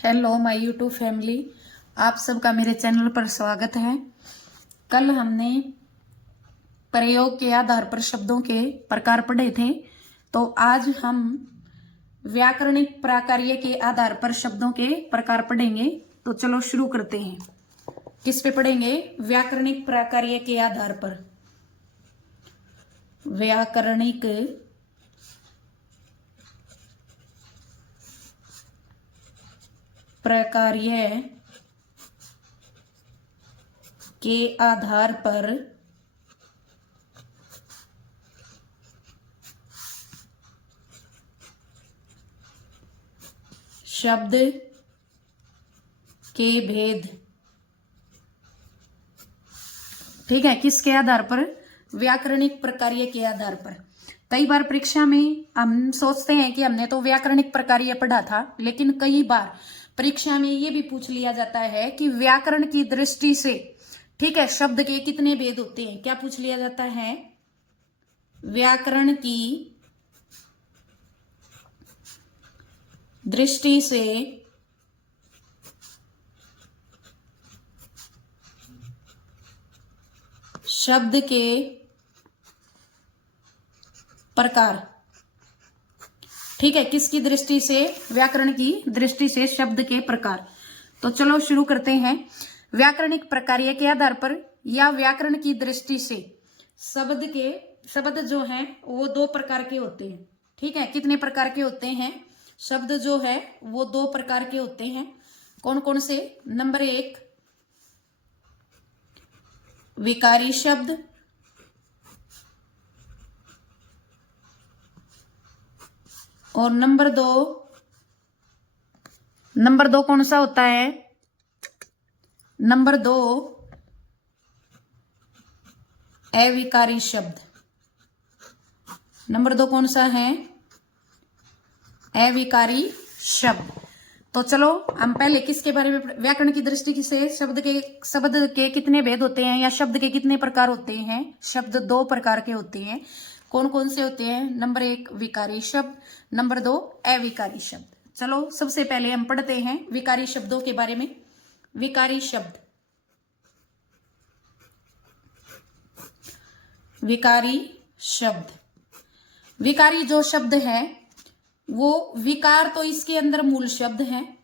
Hello my YouTube family, आप सबका मेरे चैनल पर स्वागत है। कल हमने प्रयोग के आधार पर शब्दों के प्रकार पढ़े थे, तो आज हम व्याकरणिक प्राकार्य के आधार पर शब्दों के प्रकार पढ़ेंगे। तो चलो शुरू करते हैं। किस पे पढ़ेंगे? व्याकरणिक प्राकार्य के आधार पर। व्याकरणिक प्राकार्य के आधार पर शब्द के भेद। ठीक है, किसके आधार पर? व्याकरणिक प्रकार्य के आधार पर। कई बार परीक्षा में हम सोचते हैं कि हमने तो व्याकरणिक प्रकार्य पढ़ा था, लेकिन कई बार परीक्षा में ये भी पूछ लिया जाता है कि व्याकरण की दृष्टि से, ठीक है, शब्द के कितने भेद होते हैं। क्या पूछ लिया जाता है? व्याकरण की दृष्टि से शब्द के प्रकार। ठीक है, किसकी दृष्टि से? व्याकरण की दृष्टि से शब्द के प्रकार। तो चलो शुरू करते हैं। व्याकरणिक प्रकार्य के आधार पर या व्याकरण की दृष्टि से शब्द जो हैं वो दो प्रकार के होते हैं। ठीक है, कितने प्रकार के होते हैं? शब्द जो है वो दो प्रकार के होते हैं। कौन कौन से? नंबर 1 विकारी शब्द, और नंबर दो कौन सा होता है? नंबर 2 अविकारी शब्द। नंबर 2 कौन सा है? अविकारी शब्द। तो चलो हम पहले किसके बारे में? व्याकरण की दृष्टि से शब्द के कितने भेद होते हैं या शब्द के कितने प्रकार होते हैं? शब्द दो प्रकार के होते हैं। कौन कौन से होते हैं? नंबर 1 विकारी शब्द, नंबर 2 अविकारी शब्द। चलो सबसे पहले हम पढ़ते हैं विकारी शब्दों के बारे में। विकारी शब्द, विकारी शब्द, विकारी जो शब्द है वो विकार तो इसके अंदर मूल शब्द है,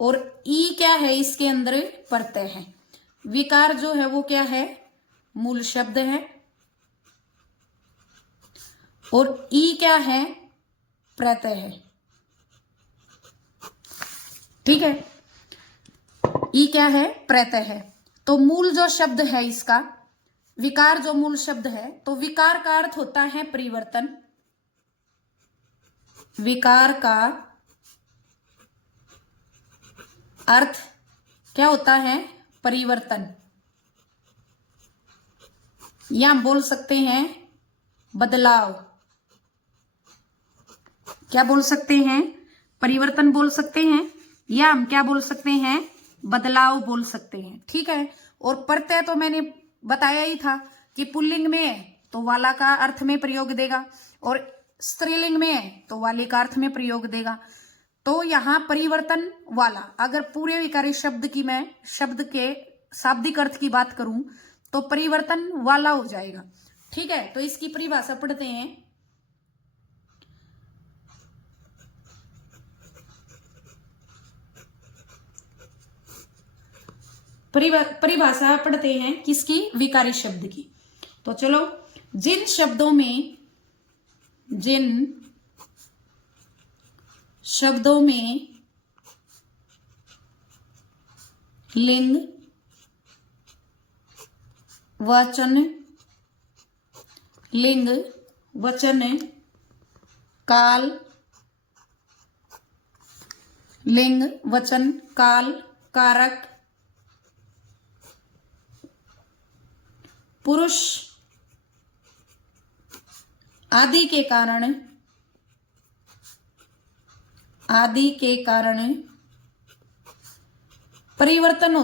और ई क्या है? इसके अंदर प्रत्यय है। विकार जो है वो क्या है? मूल शब्द है, और ई क्या है? प्रत्यय है। ठीक है, ई क्या है? प्रत्यय है। तो मूल जो शब्द है इसका, विकार जो मूल शब्द है, तो विकार का अर्थ होता है परिवर्तन। विकार का अर्थ क्या होता है? परिवर्तन, या हम बोल सकते हैं बदलाव। क्या बोल सकते हैं? परिवर्तन बोल सकते हैं, या हम क्या बोल सकते हैं? बदलाव बोल सकते हैं। ठीक है, और प्रत्यय तो मैंने बताया ही था कि पुल्लिंग में है तो वाला का अर्थ में प्रयोग देगा, और स्त्रीलिंग में है तो वाले का अर्थ में प्रयोग देगा। तो यहां परिवर्तन वाला, अगर पूरे विकारी शब्द की मैं शब्द के शाब्दिक अर्थ की बात करूं तो परिवर्तन वाला हो जाएगा। ठीक है, तो इसकी परिभाषा पढ़ते हैं। परिभाषा पढ़ते हैं किसकी? विकारी शब्द की। तो चलो, जिन शब्दों में लिंग, वचन, काल, लिंग, वचन, काल, कारक, पुरुष आदि के कारण परिवर्तन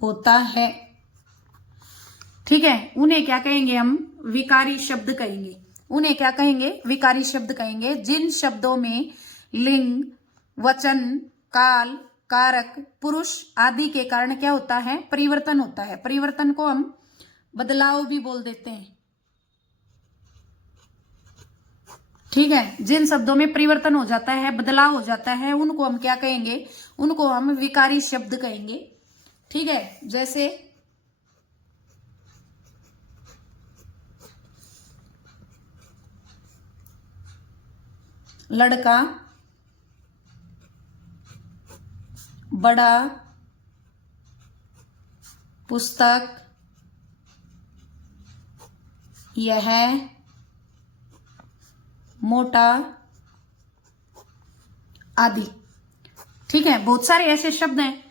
होता है। ठीक है, उन्हें क्या कहेंगे? हम विकारी शब्द कहेंगे। उन्हें क्या कहेंगे? विकारी शब्द कहेंगे। जिन शब्दों में लिंग, वचन, काल, कारक, पुरुष आदि के कारण क्या होता है? परिवर्तन होता है। परिवर्तन को हम बदलाव भी बोल देते हैं। ठीक है, जिन शब्दों में परिवर्तन हो जाता है, बदलाव हो जाता है, उनको हम क्या कहेंगे? उनको हम विकारी शब्द कहेंगे। ठीक है, जैसे लड़का, बड़ा, पुस्तक, यह, मोटा आदि। ठीक है, बहुत सारे ऐसे शब्द हैं,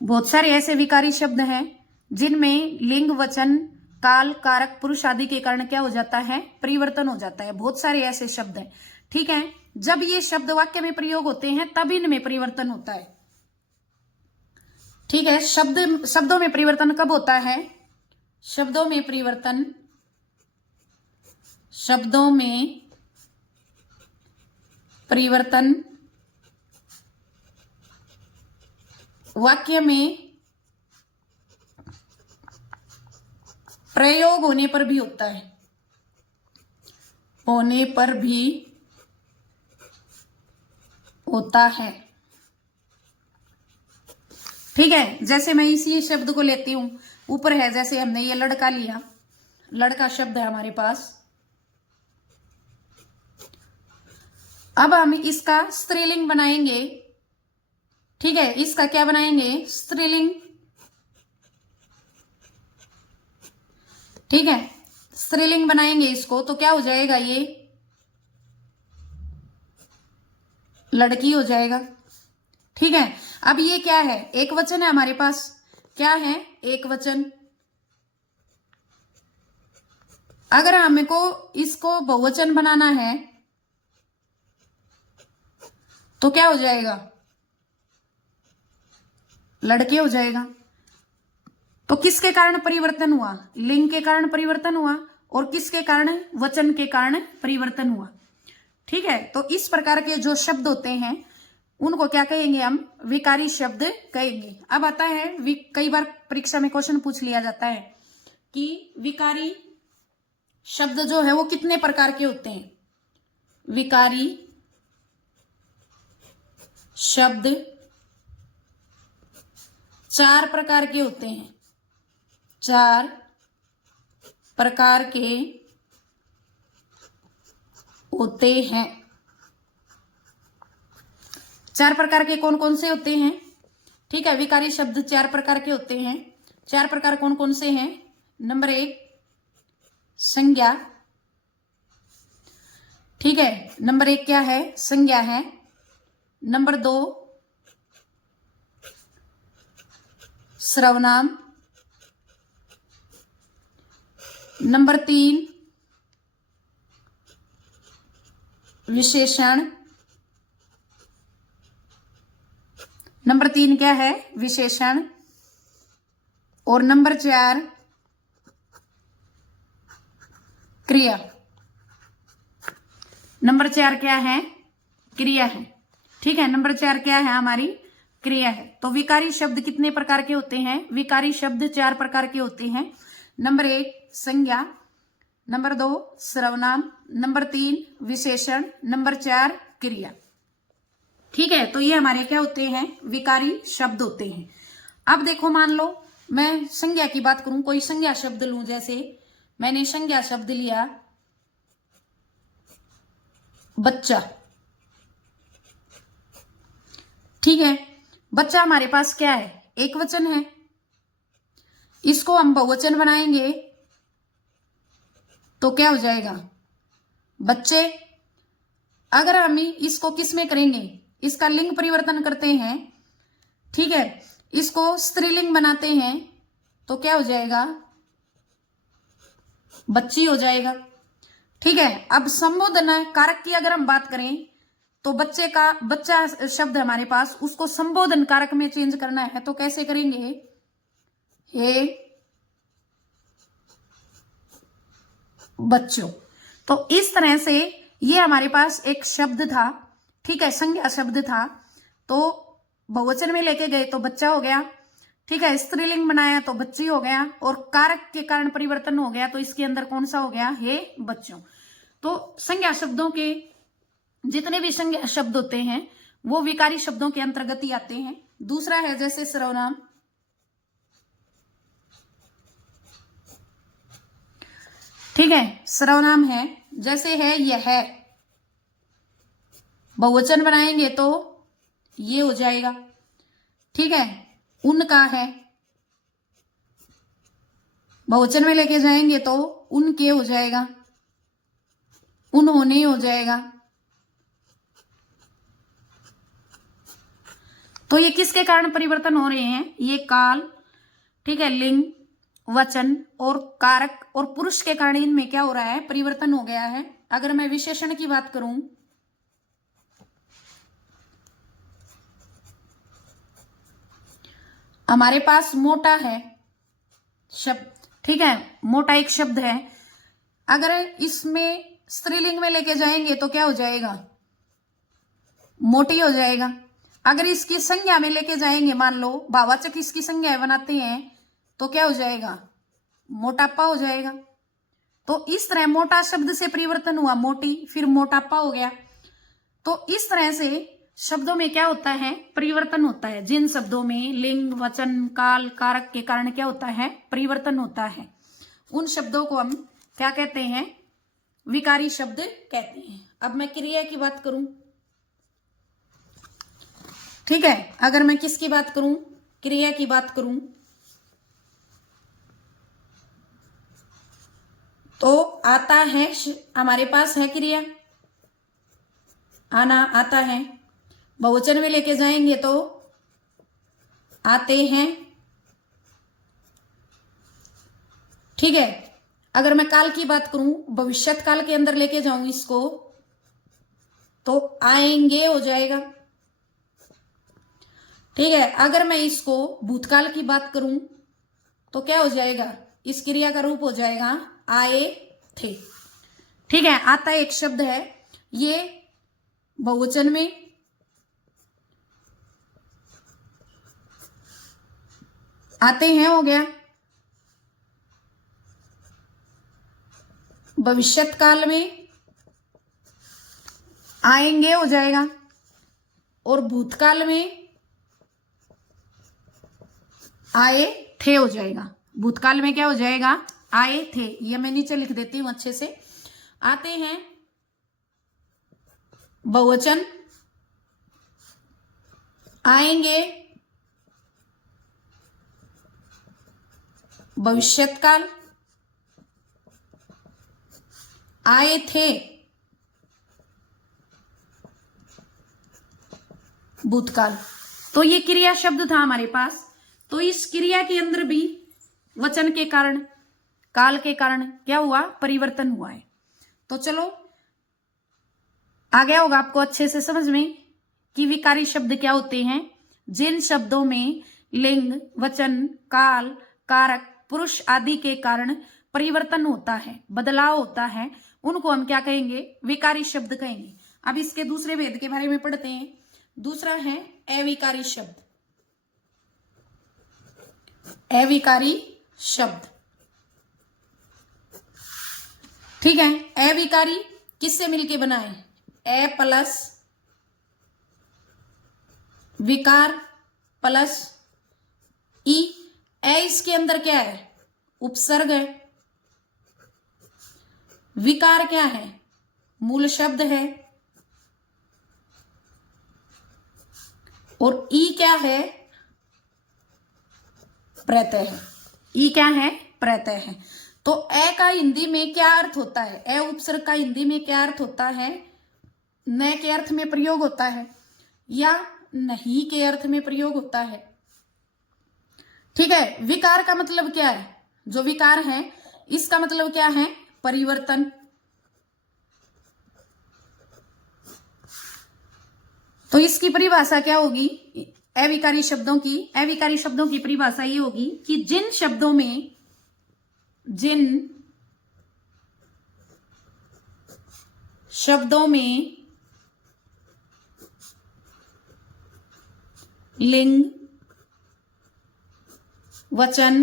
बहुत सारे ऐसे विकारी शब्द हैं जिनमें लिंग, वचन, काल, कारक, पुरुष आदि के कारण क्या हो जाता है? परिवर्तन हो जाता है। बहुत सारे ऐसे शब्द हैं। ठीक है, जब ये शब्द वाक्य में प्रयोग होते हैं तब इनमें परिवर्तन होता है। ठीक है, शब्दों में परिवर्तन कब होता है? शब्दों में परिवर्तन वाक्य में प्रयोग होने पर भी होता है। होने पर भी होता है। ठीक है, जैसे मैं इसी शब्द को लेती हूं, ऊपर है, जैसे हमने ये लड़का लिया, लड़का शब्द है हमारे पास। अब हम इसका स्त्रीलिंग बनाएंगे। ठीक है, इसका क्या बनाएंगे? स्त्रीलिंग। ठीक है, स्त्रीलिंग बनाएंगे इसको, तो क्या हो जाएगा? ये लड़की हो जाएगा। ठीक है, अब ये क्या है? एक वचन है हमारे पास। क्या है? एक वचन। अगर हमको इसको बहुवचन बनाना है तो क्या हो जाएगा? लड़के हो जाएगा। तो किसके कारण परिवर्तन हुआ? लिंग के कारण परिवर्तन हुआ। और किसके कारण? वचन के कारण परिवर्तन हुआ। ठीक है, तो इस प्रकार के जो शब्द होते हैं उनको क्या कहेंगे? हम विकारी शब्द कहेंगे। अब आता है, कई बार परीक्षा में क्वेश्चन पूछ लिया जाता है कि विकारी शब्द जो है वो कितने प्रकार के होते हैं? विकारी शब्द 4 प्रकार के होते हैं। 4 प्रकार के होते हैं। 4 प्रकार के कौन कौन से होते हैं? ठीक है, विकारी शब्द 4 प्रकार के होते हैं। 4 प्रकार कौन कौन से हैं? नंबर 1 संज्ञा। ठीक है, नंबर 1 क्या है? संज्ञा है। नंबर 2 सर्वनाम। नंबर 3 विशेषण। नंबर 3 क्या है? विशेषण। और नंबर 4 क्रिया। नंबर 4 क्या है? क्रिया है। ठीक है, नंबर 4 क्या है? हमारी क्रिया है। तो विकारी शब्द कितने प्रकार के होते हैं? विकारी शब्द 4 प्रकार के होते हैं। नंबर 1 संज्ञा, नंबर 2 सर्वनाम, नंबर 3 विशेषण, नंबर 4 क्रिया। ठीक है, तो ये हमारे क्या होते हैं? विकारी शब्द होते हैं। अब देखो, मान लो मैं संज्ञा की बात करूं, कोई संज्ञा शब्द लूं, जैसे मैंने संज्ञा शब्द लिया बच्चा। ठीक है, बच्चा हमारे पास क्या है? एक वचन है। इसको हम बहुवचन बनाएंगे तो क्या हो जाएगा? बच्चे। अगर हम इसको किस में करेंगे? इसका लिंग परिवर्तन करते हैं। ठीक है, इसको स्त्रीलिंग बनाते हैं तो क्या हो जाएगा? बच्ची हो जाएगा। ठीक है, अब संबोधन कारक की अगर हम बात करें तो बच्चा शब्द हमारे पास, उसको संबोधन कारक में चेंज करना है तो कैसे करेंगे? हे बच्चों। तो इस तरह से ये हमारे पास एक शब्द था, ठीक है, संज्ञा शब्द था, तो बहुवचन में लेके गए तो बच्चा हो गया, ठीक है, स्त्रीलिंग बनाया तो बच्ची हो गया, और कारक के कारण परिवर्तन हो गया तो इसके अंदर कौन सा हो गया, हे बच्चों। तो संज्ञा शब्दों के जितने भी संज्ञा शब्द होते हैं वो विकारी शब्दों के अंतर्गत ही आते हैं। दूसरा है जैसे सर्वनाम, ठीक है, सर्वनाम है, जैसे है यह है, बहुवचन बनाएंगे तो ये हो जाएगा, ठीक है, उनका है, बहुवचन में लेके जाएंगे तो उनके हो जाएगा, उन्होंने हो जाएगा। तो ये किसके कारण परिवर्तन हो रहे हैं, ये काल, ठीक है, लिंग, वचन और कारक और पुरुष के कारण इनमें क्या हो रहा है, परिवर्तन हो गया है। अगर मैं विशेषण की बात करूं, हमारे पास मोटा है शब्द, ठीक है, मोटा एक शब्द है, अगर इसमें स्त्रीलिंग में लेके जाएंगे तो क्या हो जाएगा, मोटी हो जाएगा। अगर इसकी संज्ञा में लेके जाएंगे, मान लो भाववाचक इसकी संज्ञा बनाते हैं तो क्या हो जाएगा, मोटापा हो जाएगा। तो इस तरह मोटा शब्द से परिवर्तन हुआ मोटी, फिर मोटापा हो गया। तो इस तरह से शब्दों में क्या होता है, परिवर्तन होता है। जिन शब्दों में लिंग, वचन, काल, कारक के कारण क्या होता है, परिवर्तन होता है, उन शब्दों को हम क्या कहते हैं, विकारी शब्द कहते हैं। अब मैं क्रिया की बात करूं, ठीक है, अगर मैं किसकी बात करूं, क्रिया की बात करूं, तो आता है, हमारे पास है क्रिया, आना, आता है, बहुवचन में लेके जाएंगे तो आते हैं, ठीक है। अगर मैं काल की बात करूं, भविष्यत काल के अंदर लेके जाऊं इसको तो आएंगे हो जाएगा, ठीक है। अगर मैं इसको भूतकाल की बात करूं तो क्या हो जाएगा, इस क्रिया का रूप हो जाएगा आए थे, ठीक है। आता एक शब्द है, ये बहुवचन में, आते हैं हो गया, भविष्यत काल में आएंगे हो जाएगा, और भूतकाल में आए थे हो जाएगा। भूतकाल में क्या हो जाएगा, आए थे। ये मैं नीचे लिख देती हूं अच्छे से। आते हैं बहुवचन, आएंगे भविष्यत काल, आए थे भूतकाल। तो ये क्रिया शब्द था हमारे पास। तो इस क्रिया के अंदर भी वचन के कारण, काल के कारण क्या हुआ, परिवर्तन हुआ है। तो चलो आ गया होगा आपको अच्छे से समझ में कि विकारी शब्द क्या होते हैं। जिन शब्दों में लिंग, वचन, काल, कारक, पुरुष आदि के कारण परिवर्तन होता है, बदलाव होता है, उनको हम क्या कहेंगे, विकारी शब्द कहेंगे। अब इसके दूसरे भेद के बारे में पढ़ते हैं। दूसरा है अविकारी शब्द। अविकारी शब्द, ठीक है। अविकारी किससे मिलके बना है, ए प्लस विकार प्लस ई। ए इसके अंदर क्या है, उपसर्ग है। विकार क्या है, मूल शब्द है। और ई क्या है, प्रत्यय है। ई क्या है, प्रत्यय है। तो ए का हिंदी में क्या अर्थ होता है, ए उपसर्ग का हिंदी में क्या अर्थ होता है, न के अर्थ में प्रयोग होता है या नहीं के अर्थ में प्रयोग होता है, ठीक है। विकार का मतलब क्या है, जो विकार है इसका मतलब क्या है, परिवर्तन। तो इसकी परिभाषा क्या होगी, अविकारी शब्दों की, अविकारी शब्दों की परिभाषा ये होगी कि जिन शब्दों में लिंग, वचन,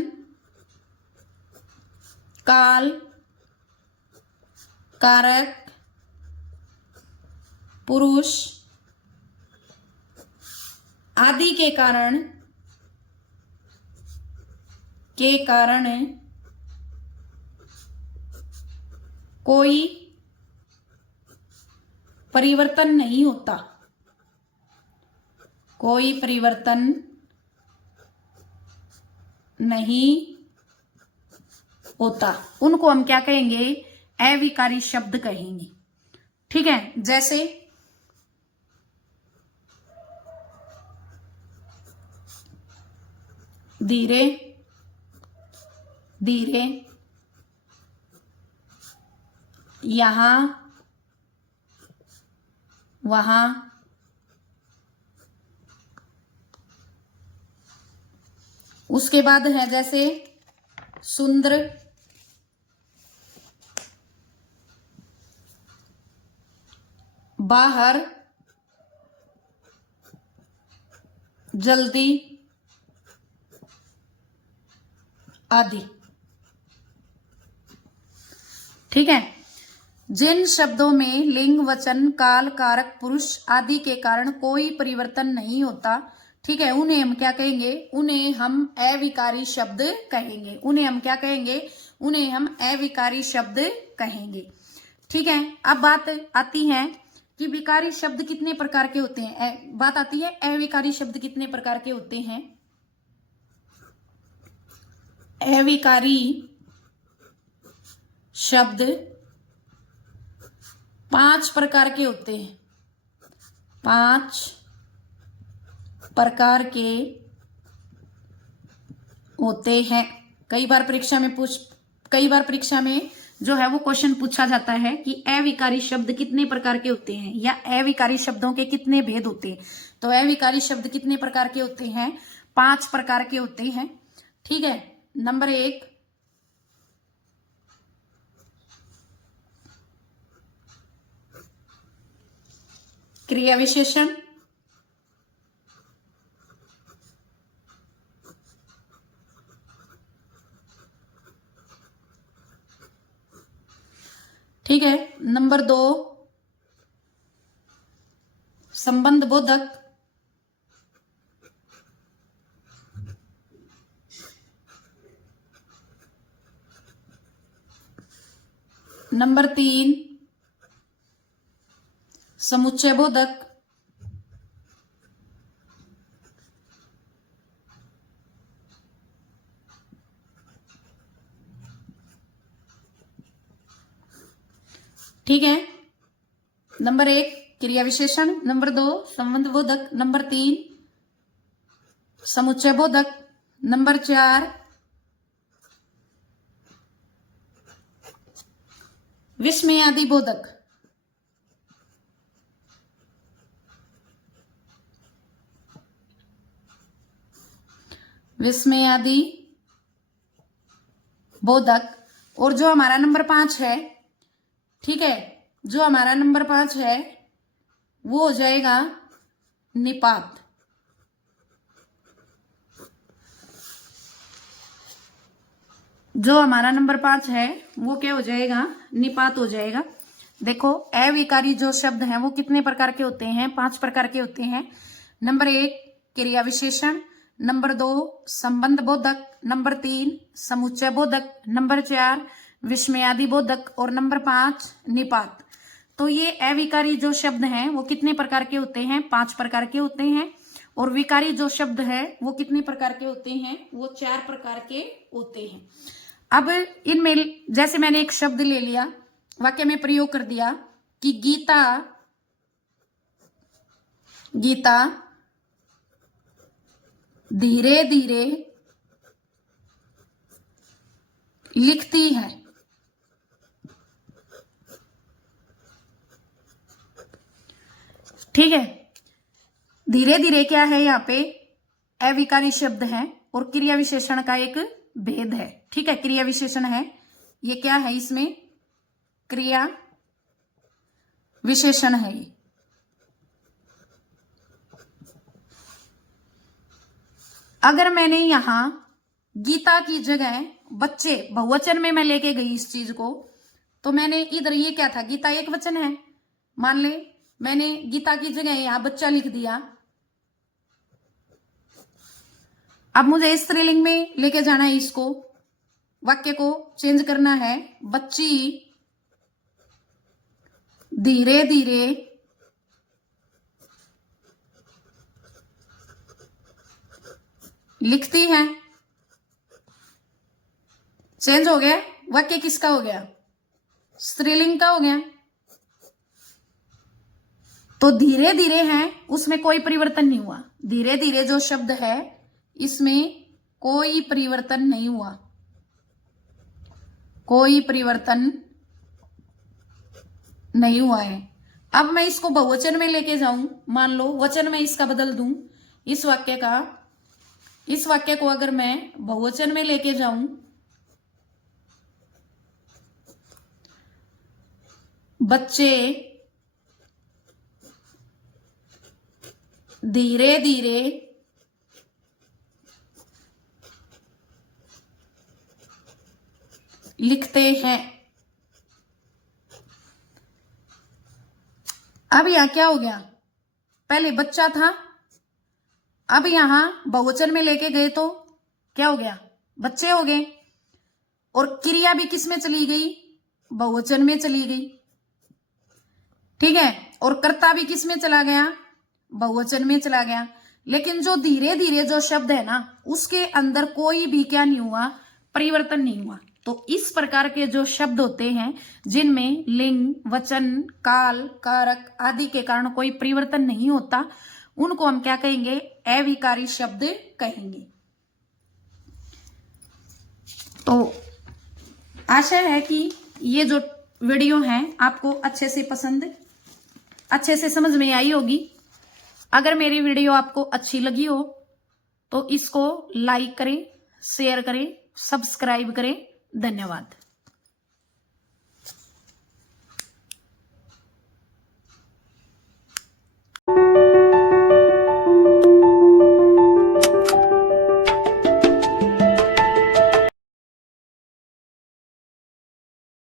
काल, कारक, पुरुष आदि के कारण कोई परिवर्तन नहीं होता। कोई परिवर्तन नहीं होता, उनको हम क्या कहेंगे? अविकारी शब्द कहेंगे। ठीक है, जैसे धीरे धीरे, यहां वहां, उसके बाद है जैसे सुंदर, बाहर, जल्दी आदि। ठीक है, जिन शब्दों में लिंग, वचन, काल, कारक, पुरुष आदि के कारण कोई परिवर्तन नहीं होता, ठीक है, उन्हें हम क्या कहेंगे? उन्हें हम अविकारी शब्द कहेंगे। उन्हें हम क्या कहेंगे? उन्हें हम अविकारी शब्द कहेंगे। ठीक है, अब बात आती है कि विकारी शब्द कितने प्रकार के होते हैं। बात आती है अविकारी शब्द कितने प्रकार के होते हैं। अविकारी शब्द 5 प्रकार के होते हैं। 5 प्रकार के होते हैं। कई बार परीक्षा में जो है वो क्वेश्चन पूछा जाता है कि अविकारी शब्द कितने प्रकार के होते हैं, या अविकारी शब्दों के कितने भेद होते हैं। तो अविकारी शब्द कितने प्रकार के होते हैं? 5 प्रकार के होते हैं। ठीक है, नंबर 1 क्रिया विशेषण। ठीक है, नंबर 2 संबंध बोधक। नंबर 3 समुच्चय बोधक। ठीक है, नंबर 1 क्रिया विशेषण, नंबर 2 संबंध बोधक, नंबर 3 समुच्चय बोधक, नंबर 4 विस्मयादि बोधक। विस्मयादि बोधक। और जो हमारा नंबर 5 है, ठीक है, जो हमारा नंबर 5 है वो हो जाएगा निपात। जो हमारा नंबर 5 है वो क्या हो जाएगा? निपात हो जाएगा। देखो, अविकारी जो शब्द हैं वो कितने प्रकार के होते हैं? 5 प्रकार के होते हैं। नंबर 1 क्रिया विशेषण, नंबर 2 संबंध बोधक, नंबर 3 समुच्चय बोधक, नंबर 4 विस्मयादि बोधक, और नंबर 5 निपात। तो ये अविकारी जो शब्द हैं वो कितने प्रकार के होते हैं? 5 प्रकार के होते हैं। और विकारी जो शब्द है वो कितने प्रकार के होते हैं? वो 4 प्रकार के होते हैं। अब इनमें जैसे मैंने एक शब्द ले लिया, वाक्य में प्रयोग कर दिया कि गीता धीरे धीरे लिखती है। ठीक है, धीरे धीरे क्या है? यहाँ पे अविकारी शब्द है और क्रिया विशेषण का एक भेद है। ठीक है, क्रिया विशेषण है, ये क्या है? इसमें क्रिया विशेषण है ये। अगर मैंने यहां गीता की जगह बच्चे बहुवचन में मैं लेके गई इस चीज को, तो मैंने इधर ये क्या था, गीता एक वचन है, मान ले मैंने गीता की जगह यहां बच्चा लिख दिया। अब मुझे स्त्रीलिंग में लेके जाना है, इसको वाक्य को चेंज करना है। बच्ची धीरे धीरे लिखती है। चेंज हो गया, वाक्य किसका हो गया, स्त्रीलिंग का हो गया। तो धीरे धीरे है उसमें कोई परिवर्तन नहीं हुआ, धीरे धीरे जो शब्द है इसमें कोई परिवर्तन नहीं हुआ, कोई परिवर्तन नहीं हुआ है। अब मैं इसको बहुवचन में लेके जाऊं, मान लो वचन में इसका बदल दूं, इस वाक्य का, इस वाक्य को अगर मैं बहुवचन में लेके जाऊं, बच्चे धीरे धीरे लिखते हैं। अब यहां क्या हो गया, पहले बच्चा था, अब यहां बहुवचन में लेके गए तो क्या हो गया, बच्चे हो गए। और क्रिया भी किस में चली गई, बहुवचन में चली गई, ठीक है। और कर्ता भी किस में चला गया, बहुवचन में चला गया। लेकिन जो धीरे धीरे जो शब्द है ना, उसके अंदर कोई भी क्या नहीं हुआ, परिवर्तन नहीं हुआ। तो इस प्रकार के जो शब्द होते हैं जिनमें लिंग, वचन, काल, कारक आदि के कारण कोई परिवर्तन नहीं होता, उनको हम क्या कहेंगे, अविकारी शब्द कहेंगे। तो आशा है कि ये जो वीडियो है आपको अच्छे से समझ में आई होगी। अगर मेरी वीडियो आपको अच्छी लगी हो तो इसको लाइक करें, शेयर करें, सब्सक्राइब करें। धन्यवाद।